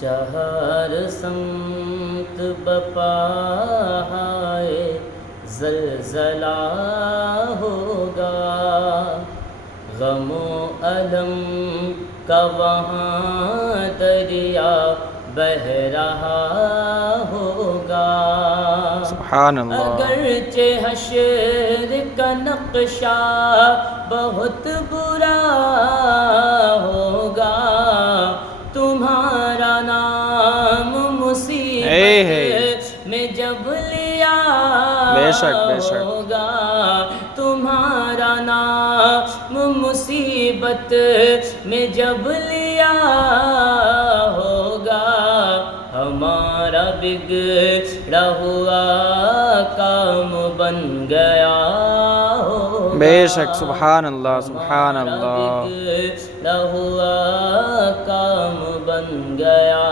چہر سمت بپا ہے زلزلہ ہوگا، غم و الم کا وہاں دریا بہہ رہا ہوگا۔ سبحان اللہ۔ اگرچہ حشر کا نقشہ بہت برا ہوگا، تمہارا نام مصیبت میں جب لیا بے شک بے شک ہوگا، تمہارا نام مصیبت میں جب لیا ہوگا، ہمارا بگڑا ہوا کام بن گیا ہوگا۔ بے شک سبحان اللہ سبحان اللہ۔ بگڑا ہوا کام بن گیا